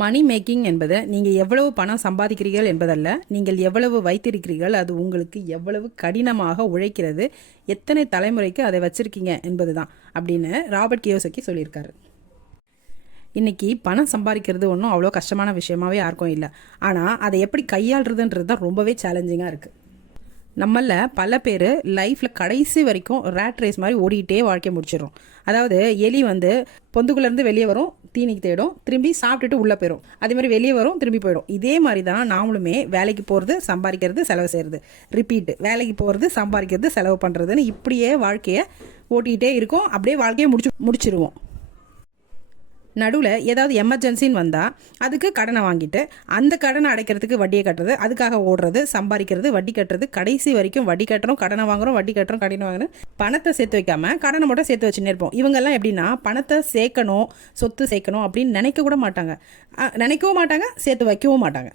Money making என்பது நீங்கள் எவ்வளவு பணம் சம்பாதிக்கிறீர்கள் என்பதல்ல, நீங்கள் எவ்வளவு வைத்திருக்கிறீர்கள், அது உங்களுக்கு எவ்வளவு கடினமாக உழைக்கிறது, எத்தனை தலைமுறைக்கு அதை வச்சிருக்கீங்க என்பது தான் அப்படின்னு ராபர்ட் கியோசகி சொல்லியிருக்காரு. இன்றைக்கி பணம் சம்பாதிக்கிறது ஒன்றும் அவ்வளோ கஷ்டமான விஷயமாவே யாருக்கும் இல்லை. ஆனால் அதை எப்படி கையாளுறதுன்றது தான் ரொம்பவே சேலஞ்சிங்காக இருக்குது. நம்மள பல பேர் லைஃப்பில் கடைசி வரைக்கும் ரேட் ரேஸ் மாதிரி ஓடிக்கிட்டே வாழ்க்கை முடிச்சிடும். அதாவது எலி பொந்துக்குள்ளேருந்து வெளியே வரும், தீனிக்கு தேடும், திரும்பி சாப்பிட்டுட்டு உள்ளே போயிடும். அதே மாதிரி வெளியே வரும், திரும்பி போயிடும். இதே மாதிரி தான் நாமளுமே வேலைக்கு போகிறது, சம்பாதிக்கிறது, செலவு செய்கிறது, ரிப்பீட்டு. வேலைக்கு போகிறது, சம்பாதிக்கிறது, செலவு பண்ணுறதுன்னு இப்படியே வாழ்க்கையை ஓட்டிக்கிட்டே இருக்கோம். அப்படியே வாழ்க்கையை முடிச்சிருவோம். நடுவில் ஏதாவது எமர்ஜென்சின்னு வந்தால் அதுக்கு கடனை வாங்கிட்டு அந்த கடனை அடைக்கிறதுக்கு வட்டியை கட்டுறது, அதுக்காக ஓடுறது, சம்பாதிக்கிறது, வட்டி கட்டுறது, கடைசி வரைக்கும் வட்டி கட்டுறோம், கடனை வாங்குறோம், வட்டி கட்டுறோம், கடனை வாங்குறோம். பணத்தை சேர்த்து வைக்காமல் கடனை மட்டும் சேர்த்து வச்சுன்னு இருப்போம். இவங்கெல்லாம் எப்படின்னா பணத்தை சேர்க்கணும், சொத்து சேர்க்கணும் அப்படின்னு நினைக்க கூட மாட்டாங்க, நினைக்கவும் மாட்டாங்க, சேர்த்து வைக்கவும் மாட்டாங்க.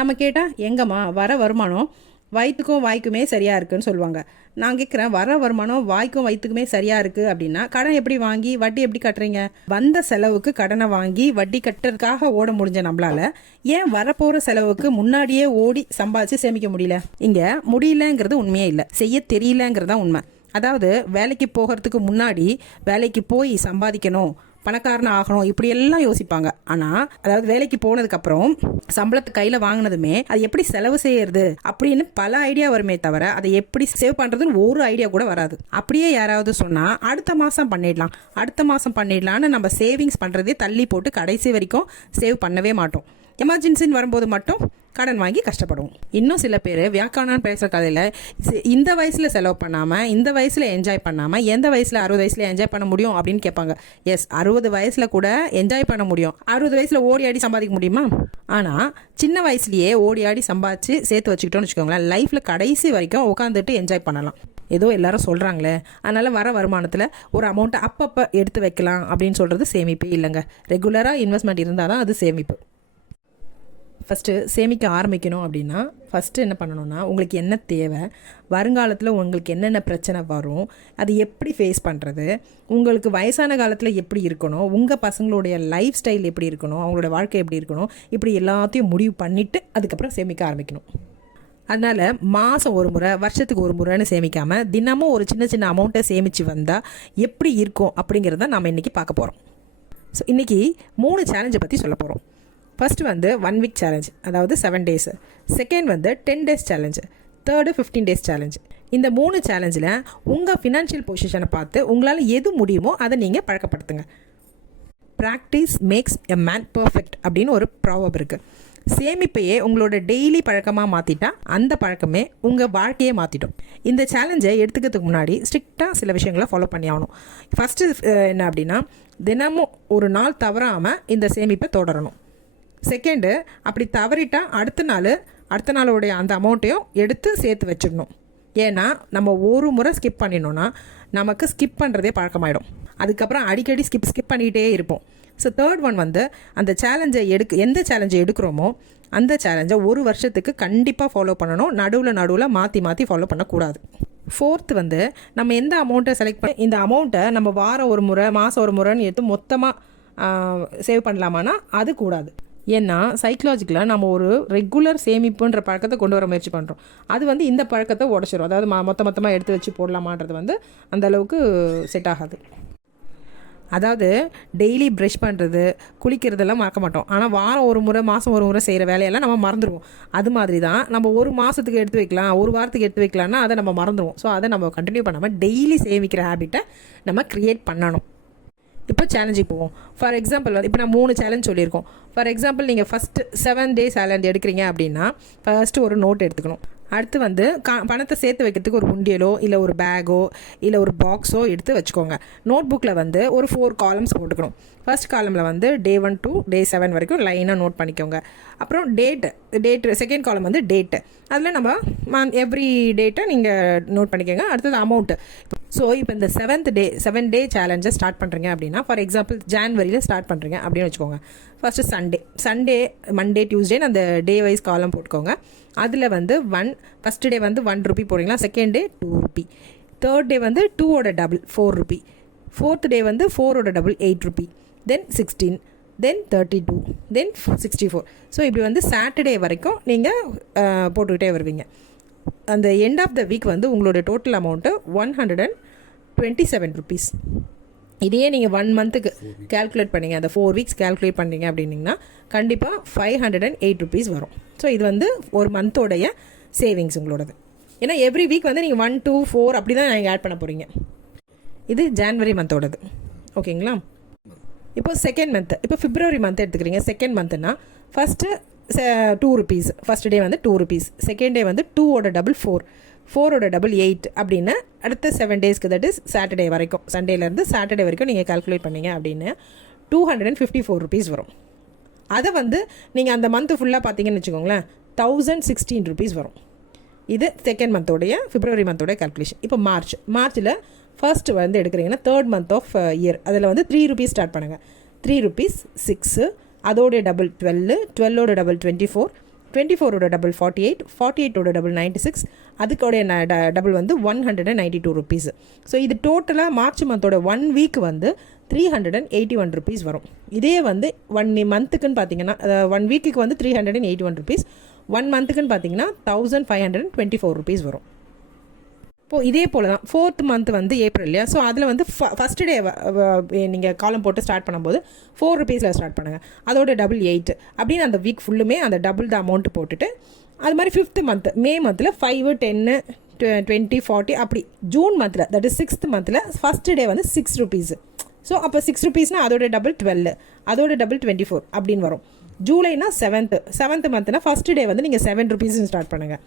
நம்ம கேட்டால் எங்கம்மா வர வருமானம் வயிற்றுக்கும் வாய்க்குமே சரியாக இருக்குதுன்னு சொல்லுவாங்க. நான் கேட்குறேன், வர வருமானம் வாய்க்கும் வயிற்றுக்குமே சரியாக இருக்குது அப்படின்னா கடன் எப்படி வாங்கி வட்டி எப்படி கட்டுறீங்க? வந்த செலவுக்கு கடனை வாங்கி வட்டி கட்டுறதுக்காக ஓட முடிஞ்ச நம்மளால் ஏன் வரப்போகிற செலவுக்கு முன்னாடியே ஓடி சம்பாதிச்சு சேமிக்க முடியல? இங்கே முடியலங்கிறது உண்மையே இல்லை, செய்ய தெரியலங்கிறது தான் உண்மை. அதாவது வேலைக்கு போகிறதுக்கு முன்னாடி வேலைக்கு போய் சம்பாதிக்கணும், பணக்காரன் ஆகணும், இப்படியெல்லாம் யோசிப்பாங்க. ஆனால் அதாவது வேலைக்கு போனதுக்கப்புறம் சம்பளத்தை கையில் வாங்கினதுமே அது எப்படி செலவு செய்யறது அப்படின்னு பல ஐடியா வருமே தவிர அதை எப்படி சேவ் பண்ணுறதுன்னு ஒரு ஐடியா கூட வராது. அப்படியே யாராவது சொன்னால் அடுத்த மாதம் பண்ணிடலான்னு நம்ம சேவிங்ஸ் பண்ணுறதே தள்ளி போட்டு கடைசி வரைக்கும் சேவ் பண்ணவே மாட்டோம். எமர்ஜென்சின்னு வரும்போது மட்டும் கடன் வாங்கி கஷ்டப்படுவோம். இன்னும் சில பேர் வியாக்கானான்னு பேசுகிற கதையில் இந்த வயசில் செலவு பண்ணாமல், இந்த வயசில் என்ஜாய் பண்ணாமல், எந்த வயசில் 60 வயசில் என்ஜாய் பண்ண முடியும் அப்படின்னு கேட்பாங்க. எஸ், 60 வயசில் கூட என்ஜாய் பண்ண முடியும். 60 வயசில் ஓடி ஆடி சம்பாதிக்க முடியுமா? ஆனால் சின்ன வயசுலேயே ஓடி ஆடி சம்பாதிச்சு சேர்த்து வச்சுக்கிட்டோன்னு வச்சுக்கோங்களேன், லைஃப்பில் கடைசி வரைக்கும் உட்காந்துட்டு என்ஜாய் பண்ணலாம். ஏதோ எல்லாரும் சொல்கிறாங்களே அதனால் வர வருமானத்தில் ஒரு அமௌண்ட்டை அப்பப்போ எடுத்து வைக்கலாம் அப்படின்னு சொல்கிறது சேமிப்பே இல்லைங்க. ரெகுலராக இன்வெஸ்ட்மெண்ட் இருந்தால் தான் அது சேமிப்பு. ஃபஸ்ட்டு சேமிக்க ஆரம்பிக்கணும் அப்படின்னா ஃபஸ்ட்டு என்ன பண்ணணும்னா, உங்களுக்கு என்ன தேவை, வருங்காலத்தில் உங்களுக்கு என்னென்ன பிரச்சனை வரும், அது எப்படி ஃபேஸ் பண்ணுறது, உங்களுக்கு வயசான காலத்தில் எப்படி இருக்கணும், உங்கள் பசங்களுடைய லைஃப் ஸ்டைல் எப்படி இருக்கணும், அவங்களோட வாழ்க்கை எப்படி இருக்கணும், இப்படி எல்லாத்தையும் முடிவு பண்ணிவிட்டு அதுக்கப்புறம் சேமிக்க ஆரம்பிக்கணும். அதனால் மாதம் ஒரு முறை, வருஷத்துக்கு ஒரு முறைன்னு சேமிக்காமல் தினமும் ஒரு சின்ன சின்ன அமௌண்ட்டை சேமித்து வந்தால் எப்படி இருக்கும் அப்படிங்கிறத நம்ம இன்றைக்கி பார்க்க போகிறோம். ஸோ இன்றைக்கி 3 சேலஞ்சை பற்றி சொல்ல போகிறோம். ஃபர்ஸ்ட் 1 வீக் சேலஞ்ச், அதாவது 7 days. Second 10 days challenge. Third 15 days challenge. இந்த 3 சேலஞ்சில் உங்கள் ஃபினான்ஷியல் பொசிஷனை பார்த்து உங்களால் எது முடியுமோ அதை நீங்கள் பழக்கப்படுத்துங்க. Practice makes a man perfect அப்படின்னு ஒரு ப்ராவர்ப் இருக்குது. சேமிப்பையே உங்களோட டெய்லி பழக்கமாக மாற்றிட்டா அந்த பழக்கமே உங்கள் வாழ்க்கையே மாற்றிட்டோம். இந்த சேலஞ்சை எடுத்துக்கிறதுக்கு முன்னாடி ஸ்ட்ரிக்டாக சில விஷயங்களை ஃபாலோ பண்ணி ஆகணும். ஃபஸ்ட்டு என்ன அப்படின்னா, தினமும் ஒரு நாள் தவறாமல் இந்த சேமிப்பை தொடரணும். செகண்டு, அப்படி தவறிட்டா அடுத்த நாளுடைய அந்த அமௌண்ட்டையும் எடுத்து சேர்த்து வச்சிடணும். ஏன்னா நம்ம ஒரு முறை ஸ்கிப் பண்ணிடணும்னா நமக்கு ஸ்கிப் பண்ணுறதே பழக்கமாயிடும். அதுக்கப்புறம் அடிக்கடி ஸ்கிப் பண்ணிகிட்டே இருப்போம். ஸோ தேர்ட் அந்த சேலஞ்சை எந்த சேலஞ்சை எடுக்கிறோமோ அந்த சேலஞ்சை ஒரு வருஷத்துக்கு கண்டிப்பாக ஃபாலோ பண்ணணும். நடுவில் மாற்றி ஃபாலோ பண்ணக்கூடாது. ஃபோர்த் நம்ம எந்த அமௌண்ட்டை செலக்ட் பண்ணி இந்த அமௌண்ட்டை நம்ம வாரம் ஒரு முறை, மாதம் ஒரு முறைன்னு எடுத்து மொத்தமாக சேவ் பண்ணலாமான்னா அது கூடாது. ஏன்னா சைக்கலாஜிக்கலாக நம்ம ஒரு ரெகுலர் சேமிப்புன்ற பழக்கத்தை கொண்டு வர முயற்சி பண்ணுறோம். அது இந்த பழக்கத்தை உடச்சிடும். அதாவது மொத்தமாக எடுத்து வச்சு போடலாமான்றது அந்தளவுக்கு செட் ஆகாது. அதாவது டெய்லி ப்ரஷ் பண்ணுறது, குளிக்கிறதெல்லாம் மறக்க மாட்டோம். ஆனால் வாரம் ஒரு முறை, மாதம் ஒரு முறை செய்கிற வேலையெல்லாம் நம்ம மறந்துடுவோம். அது மாதிரி தான் நம்ம ஒரு மாதத்துக்கு எடுத்து வைக்கலாம், ஒரு வாரத்துக்கு எடுத்து வைக்கலாம்னா அதை நம்ம மறந்துடுவோம். ஸோ அதை நம்ம கண்டினியூ பண்ணாமல் டெய்லி சேமிக்கிற ஹேபிட்டை நம்ம க்ரியேட் பண்ணணும். இப்போ சேலஞ்சுக்கு போவோம். ஃபார் எக்ஸாம்பிள் இப்போ நான் 3 சேலஞ்ச் சொல்லியிருக்கோம். ஃபார் எக்ஸாம்பிள் நீங்கள் ஃபஸ்ட்டு 7 days சேலஞ்ச் எடுக்கிறீங்க அப்படின்னா ஃபஸ்ட்டு ஒரு நோட் எடுத்துக்கணும். அடுத்து பணத்தை சேர்த்து வைக்கிறதுக்கு ஒரு உண்டியலோ இல்லை ஒரு பேக்கோ இல்லை ஒரு பாக்ஸோ எடுத்து வச்சுக்கோங்க. நோட் புக்கில் ஒரு 4 columns போட்டுக்கணும். ஃபர்ஸ்ட் காலமில் day 1 to day 7 வரைக்கும் லைனாக நோட் பண்ணிக்கோங்க. அப்புறம் டேட்டு செகண்ட் காலம் டேட்டு, அதில் நம்ம எவ்ரி டேட்டை நீங்கள் நோட் பண்ணிக்கோங்க. அடுத்தது அமௌண்ட்டு. ஸோ இப்போ இந்த 7 day சேலஞ்சை ஸ்டார்ட் பண்ணுறீங்க அப்படின்னா, ஃபார் எக்ஸாம்பிள் ஜான்வரியில் ஸ்டார்ட் பண்ணுறீங்க அப்படின்னு வச்சுக்கோங்க. ஃபஸ்ட்டு சண்டே மண்டே டியூஸ்டேன்னு அந்த டே வைஸ் காலம் போட்டுக்கோங்க. அதில் ஃபஸ்ட்டு டே 1 rupee போடுறீங்களா, second day 2 rupee, third day 2ஓட டபுள் 4 rupee, ஃபோர்த் டே 4ஓட double 8 rupee, then 16, then 32, then 64. So இப்படி வந்து சாட்டர்டே வரைக்கும் நீங்கள் போட்டுக்கிட்டே வருவீங்க. அந்த எண்ட் ஆஃப் த வீக் வந்து உங்களோட டோட்டல் அமௌண்ட்டு 127 rupees. இதையே நீங்கள் 1 மந்த்துக்கு கேல்குலேட் பண்ணிங்க, அந்த 4 weeks கேல்குலேட் பண்ணிங்க அப்படின்னிங்கன்னா கண்டிப்பாக 508 rupees வரும். ஸோ இது வந்து ஒரு மந்தோடைய சேவிங்ஸ் உங்களோடது. ஏன்னா எவ்ரி வீக் வந்து நீங்கள் 1, 2, 4 அப்படி தான் நீங்கள் ஆட் பண்ண போகிறீங்க. இது ஜான்வரி மந்தோடது. ஓகேங்களா? இப்போ செகண்ட் மந்த்து, இப்போ பிப்ரவரி மந்த் எடுத்துக்கிறீங்க. செகண்ட் மந்த்துனா ஃபஸ்ட்டு 2 rupees, ஃபஸ்ட் டே வந்து 2 rupees, செகண்ட் டே வந்து 2ஓட டபுள் 4, 4ஓட டபுள் 8 அப்படின்னு அடுத்த 7 daysக்கு, தட் இஸ் சாட்டர்டே வரைக்கும், சண்டேலேருந்து சாட்டர்டே வரைக்கும் நீங்கள் கால்குலேட் பண்ணீங்க அப்படின்னு 254 rupees வரும். அதை வந்து நீங்கள் அந்த மந்த்து ஃபுல்லாக பார்த்தீங்கன்னு வச்சுக்கோங்களேன் 1016 rupees வரும். இது செகண்ட் மந்தோடைய பிப்ரவரி மந்தோடைய கால்குலேஷன். இப்போ மார்ச்சில் ஃபர்ஸ்ட் வந்து எடுக்கிறீங்கன்னா தேர்ட் மந்த் ஆஃப் இயர், அதில் வந்து 3 rupees ஸ்டார்ட் பண்ணுங்கள். 3 rupees 6, அதோடைய டபுள் 12, 12ஓட டபுள் 24, 24ஓட டபுள் 48, 48ஓட டபுள் 96, அதுக்கோடைய டபுள் வந்து 192 rupees. ஸோ இது டோட்டலாக மார்ச் மந்தோட 1 week வந்து 381 rupees வரும். இதே வந்து 1 மந்த்துக்குன்னு பார்த்தீங்கன்னா 1 weekக்கு வந்து 381 rupees, 1 மந்த்துக்குன்னு பார்த்தீங்கன்னா 1524 rupees வரும். இப்போது இதே போல் தான் 4th மந்த் வந்து ஏப்ரல் இல்லையா? ஸோ அதில் வந்து ஃபஸ்ட் டே நீங்கள் காலம் போட்டு ஸ்டார்ட் பண்ணும்போது 4 rupeesல ஸ்டார்ட் பண்ணுங்கள். அதோட டபுள் 8 அப்படின்னு அந்த வீக் ஃபுல்லுமே அந்த டபுள் த அமௌண்ட் போட்டுட்டு, அது மாதிரி 5th மந்த் மே மந்தில் 5, 10, 20, 40 அப்படி. ஜூன் மந்தில் தட் இஸ் 6th மந்தில் ஃபஸ்ட் டே வந்து 6 rupees. ஸோ அப்போ 6 rupeesனால் அதோட டபுள் 12, அதோட டபுள் 24 அப்படின்னு வரும். ஜூலைனா 7th மந்த்னா ஃபஸ்ட் டே வந்து நீங்கள் 7 rupees ஸ்டார்ட் பண்ணுங்கள்.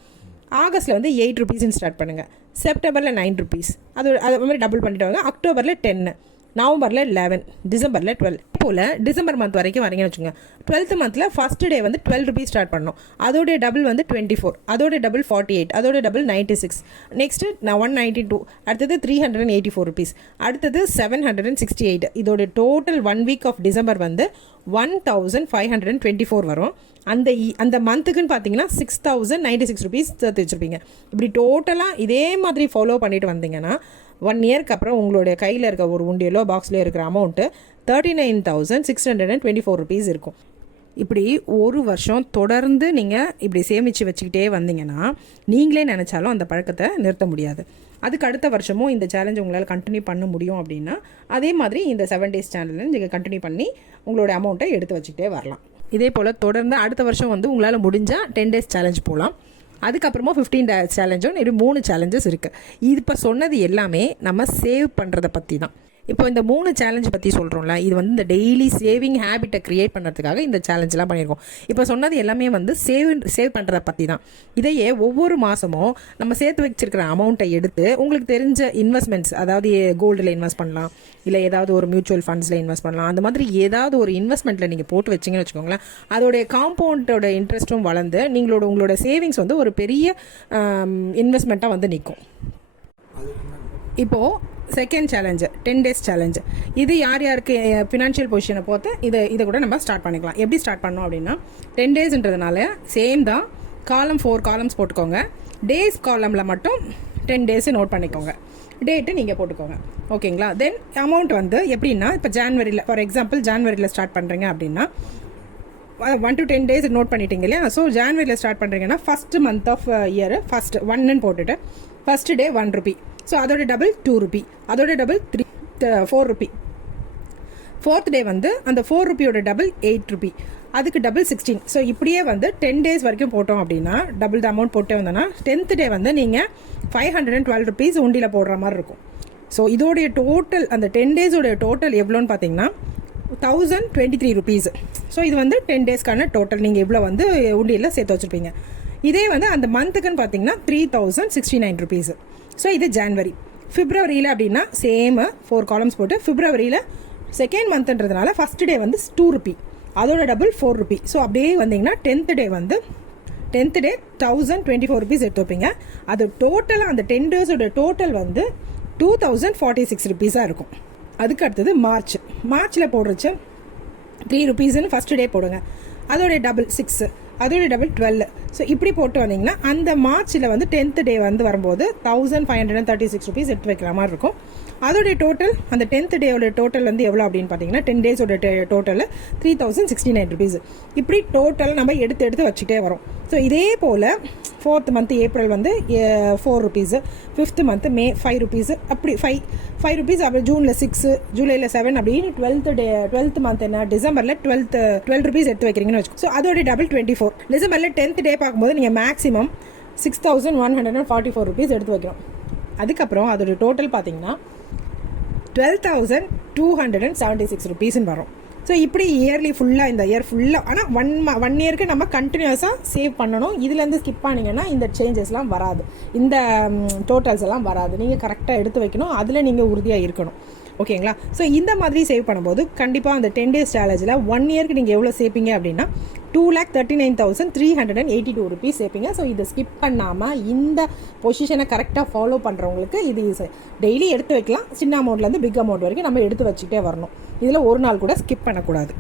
ஆகஸ்ட்டில் வந்து 8 rupees ஸ்டார்ட் பண்ணுங்கள். செப்டம்பரில் 9 rupees, அது மாதிரி டபுள் பண்ணிட்டு வாங்க. அக்டோபரில் 10, நவம்பரில் 11, டிசம்பரில் 12. போல் டிசம்பர் மந்த் வரைக்கும் வரீங்கன்னு வச்சுக்கோங்க. 12th மந்தில் ஃபஸ்ட் டே வந்து 12 rupees ஸ்டார்ட் பண்ணணும். அதோடைய டபுள் வந்து 24, அதோட டபுள் 48, அதோட டபுள் 96, நெக்ஸ்ட்டு 192, அடுத்தது 384 rupees, அடுத்தது 768. இதோட டோட்டல் 1 week ஆஃப் டிசம்பர் வந்து 1524 வரும். அந்த மந்த்துக்குன்னு பார்த்தீங்கன்னா 6096 rupees சேர்த்து வச்சுருப்பீங்க. இப்படி டோட்டலாக இதே மாதிரி ஃபாலோ பண்ணிட்டு வந்தீங்கன்னா 1 இயர்க்கு அப்புறம் உங்களுடைய கையில் இருக்க ஒரு உண்டியலோ பாக்ஸ்லேயோ இருக்கிற அமௌண்ட்டு 39,624 rupees இருக்கும். இப்படி ஒரு வருஷம் தொடர்ந்து நீங்கள் இப்படி சேமித்து வச்சுக்கிட்டே வந்தீங்கன்னா நீங்களே நினச்சாலும் அந்த பழக்கத்தை நிறுத்த முடியாது. அதுக்கு அடுத்த வருஷமும் இந்த சேலஞ்ச் உங்களால் கண்டினியூ பண்ண முடியும் அப்படின்னா அதே மாதிரி இந்த 7 days சேனலில் நீங்கள் கண்டினியூ பண்ணி உங்களோட அமௌண்ட்டை எடுத்து வச்சுக்கிட்டே வரலாம். இதே போல் தொடர்ந்து அடுத்த வருஷம் வந்து உங்களால் முடிஞ்சால் 10 days சேலஞ்ச் போகலாம். அதுக்கப்புறமா 15 days சேலஞ்சும் இது 3 challenges இருக்குது. இது இப்போ சொன்னது எல்லாமே நம்ம சேவ் பண்ணுறதை பற்றி தான். இப்போ இந்த 3 சேலஞ்ச் பற்றி சொல்கிறோம்ல, இது வந்து இந்த டெய்லி சேவிங் ஹேபிட்டை க்ரியேட் பண்ணுறதுக்காக இந்த சேலஞ்செலாம் பண்ணியிருக்கோம். இப்போ சொன்னது எல்லாமே வந்து சேவ் பண்ணுறதை பற்றி தான். இதையே ஒவ்வொரு மாதமும் நம்ம சேர்த்து வச்சிருக்கிற அமௌண்ட்டை எடுத்து உங்களுக்கு தெரிஞ்ச இன்வெஸ்ட்மெண்ட்ஸ், அதாவது கோல்டில் இன்வெஸ்ட் பண்ணலாம், இல்லை ஏதாவது ஒரு மியூச்சுவல் ஃபண்ட்ஸில் இன்வெஸ்ட் பண்ணலாம். அந்த மாதிரி ஏதாவது ஒரு இன்வெஸ்ட்மெண்ட்டில் நீங்கள் போட்டு வச்சிங்கன்னு வச்சுக்கோங்களேன், அதோடைய காம்பவுண்டோட இன்ட்ரெஸ்ட்டும் வளர்ந்து உங்களோட சேவிங்ஸ் வந்து ஒரு பெரிய இன்வெஸ்ட்மெண்ட்டாக வந்து நிற்கும். இப்போது செகண்ட் சேலஞ்சு 10 days சேலஞ்சு, இது யாருக்கு ஃபினான்ஷியல் பொசிஷனை பொறுத்து இதை கூட நம்ம ஸ்டார்ட் பண்ணிக்கலாம். எப்படி ஸ்டார்ட் பண்ணோம் அப்படின்னா 10 daysன்றதுனால சேம் தான், காலம் 4 columns போட்டுக்கோங்க. டேஸ் காலமில் மட்டும் 10 days நோட் பண்ணிக்கோங்க, டேட்டு நீங்கள் போட்டுக்கோங்க. ஓகேங்களா? தென் அமௌண்ட் வந்து எப்படின்னா, இப்போ ஜான்வரியில் ஃபார் எக்ஸாம்பிள் ஜான்வரியில் ஸ்டார்ட் பண்ணுறீங்க அப்படின்னா 1 to 10 days நோட் பண்ணிட்டீங்க இல்லையா? ஸோ ஜான்வரியில் ஸ்டார்ட் பண்ணுறீங்கன்னா first month of year first 1ன்னு போட்டுட்டு ஃபஸ்ட் டே 1 rupee, ஸோ அதோட டபுள் 2 rupee, அதோட டபுள் 4 rupee. 4th டே வந்து அந்த 4 rupeeயோட டபுள் 8 rupee, அதுக்கு டபுள் 16. ஸோ இப்படியே வந்து 10 days வரைக்கும் போட்டோம் அப்படின்னா டபுள் த அமௌண்ட் போட்டே வந்தோன்னா 10th டே வந்து நீங்கள் 512 rupees உண்டியில் போடுற மாதிரி இருக்கும். ஸோ இதோடைய டோட்டல் அந்த 10 days டோட்டல் எவ்வளோன்னு பார்த்தீங்கன்னா 1023 rupees. ஸோ இது வந்து 10 daysக்கான டோட்டல் நீங்கள் இவ்வளோ வந்து உண்டியில் சேர்த்து வச்சுருப்பீங்க. இதே வந்து அந்த மந்த்துக்குன்னு பார்த்தீங்கன்னா 3069 rupees. ஸோ இது ஜான்வரி. பிப்ரவரியில் அப்படின்னா சேம் 4 columns போட்டு பிப்ரவரியில் செகண்ட் மந்த்ன்றதுனால ஃபஸ்ட் டே வந்து 2 rupee, அதோட டபுள் 4 rupee. ஸோ அப்படியே வந்தீங்கன்னா 10th டே 1024 rupees எடுத்து வைப்பீங்க. அது டோட்டலாக அந்த 10 days டோட்டல் வந்து 2046 rupees இருக்கும். அதுக்கு அடுத்தது மார்ச்சில் போடுறச்சு 3 rupeesன்னு ஃபஸ்ட் டே போடுங்க. அதோடைய டபுள் 6, அதோடைய டபுள் 12, ஸோ இப்படி போட்டு வந்தீங்கன்னா அந்த மார்ச்சில் வந்து 10th டே வந்து வரும்போது 1536 ருபீஸ் எடுத்து வைக்கிற மாதிரி இருக்கும். அதோடைய டோட்டல் அந்த 10th டேவோட டோட்டல் வந்து எவ்வளோ அப்படின்னு பார்த்தீங்கன்னா 10 டேஸோட டோட்டல் 3069 ருபீஸ். இப்படி டோட்டல் நம்ம எடுத்து வச்சுட்டே வரோம். ஸோ இதே போல் 4th மந்த் ஏப்ரல் வந்து 4 rupees, 5th month May 5 rupees, அப்படி 5 ருபீஸ், அப்புறம் ஜூனில் 6, ஜூலையில் 7, அப்படின்னு 12th மந்த் என்ன டிசம்பரில் 12 ருபீஸ் எடுத்து வைக்கிறீங்கன்னு வச்சுக்கோ. ஸோ அதோட டபுள் 24. டிசம்பரில் 10th டே பார்க்கும்போது நீங்கள் மேக்ஸிமம் 6144 ருபீஸ் எடுத்து வைக்கிறோம். அதுக்கப்புறம் அதோட டோட்டல் பார்த்தீங்கன்னா 12,276 ருபீஸ்ன்னு வரும். ஸோ இப்படி இயர்லி ஃபுல்லாக இந்த இயர் ஃபுல்லாக, ஆனால் ஒன் இயருக்கு நம்ம கண்டினியூஸாக சேவ் பண்ணணும். இதுலேருந்து ஸ்கிப் பண்ணிங்கன்னா இந்த சேஞ்சஸ்லாம் வராது, இந்த டோட்டல்ஸ் எல்லாம் வராது. நீங்கள் கரெக்டாக எடுத்து வைக்கணும், அதில் நீங்கள் உறுதியாக இருக்கணும். ஓகேங்களா? ஸோ இந்த மாதிரி சேவ் பண்ணும்போது கண்டிப்பாக அந்த 10 days சேலஞ்சில் 1 இயருக்கு நீங்கள் எவ்வளோ சேர்ப்பீங்க அப்படின்னா 2,39,382 ருபீஸ் சேர்ப்பீங்க. ஸோ இதை ஸ்கிப் பண்ணாமல் இந்த பொசிஷனை கரெக்டாக ஃபாலோ பண்ணுறவங்களுக்கு இது டெய்லி எடுத்து வைக்கலாம். சின்ன அமௌண்ட்லேருந்து பிக் அமௌண்ட் வரைக்கும் நம்ம எடுத்து வச்சுட்டே வரணும். இதில் ஒரு நாள் கூட ஸ்கிப் பண்ணக்கூடாது.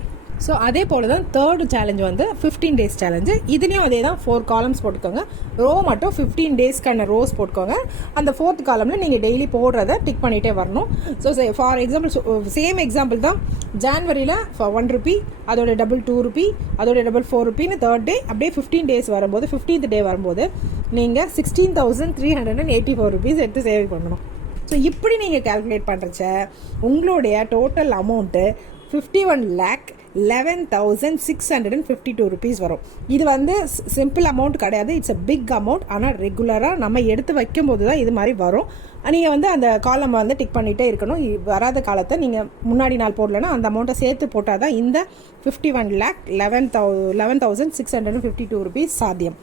ஸோ அதே போல் தான் 3rd சேலஞ்சு வந்து 15 days சேலஞ்சு. இதுலேயும் அதே தான் 4 காலம்ஸ் போட்டுக்கோங்க. ரோ மட்டும் 15 டேஸ்க்கான ரோஸ் போட்டுக்கோங்க. அந்த 4th காலமில் நீங்கள் டெய்லி போடுறத டிக் பண்ணிகிட்டே வரணும். So for example same example தான். ஜான்வரியில் 1 ருபி, அதோட டபுள் 2 ருபி, அதோட டபுள் 4 ருபின்னு 3rd டே, அப்படியே 15 days வரும்போது 15th டே வரும்போது நீங்கள் 16,384 ருபீஸ் எடுத்து சேவ் பண்ணணும். ஸோ இப்படி நீங்கள் கால்குலேட் பண்ணுறச்ச உங்களுடைய டோட்டல் அமௌண்ட்டு 51,11,652 ருபீஸ் வரும். இது வந்து சிம்பிள் அமௌண்ட் கிடையாது, இட்ஸ் அ பிக் அமௌண்ட். ஆனால் ரெகுலராக நம்ம எடுத்து வைக்கும்போது தான் இது மாதிரி வரும். நீங்கள் வந்து அந்த காலம் வந்து டிக் பண்ணிகிட்டே இருக்கணும். வராத காலத்தை நீங்கள் முன்னாடி நாள் போடலைன்னா அந்த அமௌண்ட்டை சேர்த்து போட்டால் தான் இந்த 51,11,652 ருபீஸ் சாத்தியம்.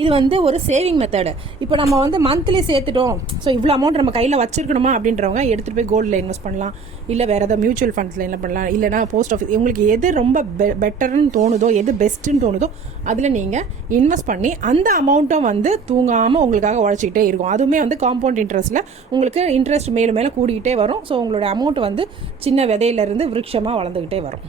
இது வந்து ஒரு சேவிங் மெத்தடு. இப்போ நம்ம வந்து மந்த்லி சேர்த்துட்டோம், ஸோ இவ்வளோ அமௌண்ட் நம்ம கையில் வச்சிருக்கணுமா அப்படின்றவங்க எடுத்துகிட்டு போய் கோல்டில் இன்வெஸ்ட் பண்ணலாம், இல்லை வேறு ஏதாவது மியூச்சுவல் ஃபண்ட்ஸில் என்ன பண்ணலாம், இல்லைனா போஸ்ட் ஆஃபீஸ், உங்களுக்கு எது ரொம்ப பெட்டர்னு தோணுதோ, எது பெஸ்ட்டுன்னு தோணுதோ அதில் நீங்கள் இன்வெஸ்ட் பண்ணி அந்த அமௌண்ட்டை வந்து தூங்காமல் உங்களுக்காக உழைச்சிக்கிட்டே இருக்கும். அதுவுமே வந்து காம்பவுண்ட் இன்ட்ரெஸ்ட்டில் உங்களுக்கு இன்ட்ரெஸ்ட் மேலும் மேலே கூடிக்கிட்டே வரும். ஸோ உங்களோட அமௌண்ட் வந்து சின்ன விதையிலேருந்து விருட்சமாக வளர்ந்துக்கிட்டே வரும்.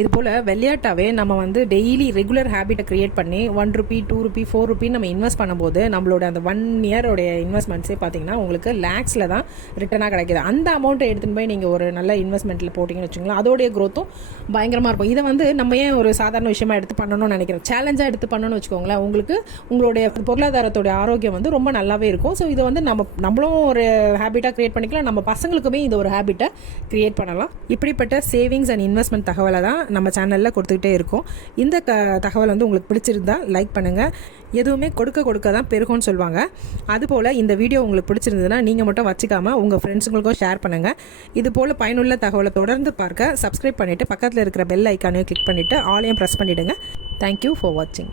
இது போல் விளையாட்டாகவே நம்ம வந்து டெய்லி ரெகுலர் ஹேபிட்டை க்ரியேட் பண்ணி 1 ருபி, 2 ருபி, 4 ருபி நம்ம இன்வெஸ்ட் பண்ணும்போது நம்மளோட அந்த 1 இயரோடைய இன்வெஸ்ட்மெண்ட்ஸே பார்த்தீங்கன்னா உங்களுக்கு லேக்ஸில் தான் ரிட்டனாக கிடைக்கிது. அந்த அமௌண்ட்டை எடுத்துகிட்டு போய் நீங்கள் ஒரு நல்ல இன்வெஸ்ட்மெண்ட்டில் போட்டிங்கன்னு வச்சுங்களேன், அதோடைய க்ரோத்தும் பயங்கரமாக இருக்கும். இதை வந்து நம்ம ஏன் ஒரு சாதாரண விஷயமா எடுத்து பண்ணணும்னு நினைக்கிறோம், சேலஞ்சாக எடுத்து பண்ணணும்னு வச்சுக்கோங்களேன், உங்களுக்கு உங்களுடைய பொருளாதாரத்தோடைய ஆரோக்கியம் வந்து ரொம்ப நல்லாவே இருக்கும். ஸோ இதை வந்து நம்மளும் ஒரு ஹேபிட்டாக க்ரியேட் பண்ணிக்கலாம், நம்ம பசங்களுக்குமே இந்த ஒரு ஹேபிட்டை க்ரியேட் பண்ணலாம். இப்படிப்பட்ட சேவிங்ஸ் அண்ட் இன்வெஸ்ட்மெண்ட் தகவலை தான் நம்ம சேனலில் கொடுத்துக்கிட்டே இருக்கோம். இந்த தகவல் வந்து உங்களுக்கு பிடிச்சிருந்தா லைக் பண்ணுங்கள். எதுவுமே கொடுக்க தான் பெருகும்னு சொல்லுவாங்க. அதுபோல் இந்த வீடியோ உங்களுக்கு பிடிச்சிருந்ததுன்னா நீங்கள் மட்டும் வச்சுக்காமல் உங்கள் ஃப்ரெண்ட்ஸுங்களுக்கும் ஷேர் பண்ணுங்கள். இது போல் பயனுள்ள தகவலை தொடர்ந்து பார்க்க சப்ஸ்கிரைப் பண்ணிவிட்டு பக்கத்தில் இருக்கிற பெல் ஐக்கானையும் கிளிக் பண்ணிவிட்டு ஆலையும் ப்ரெஸ் பண்ணிவிடுங்க. தேங்க்யூ ஃபார் வாட்சிங்.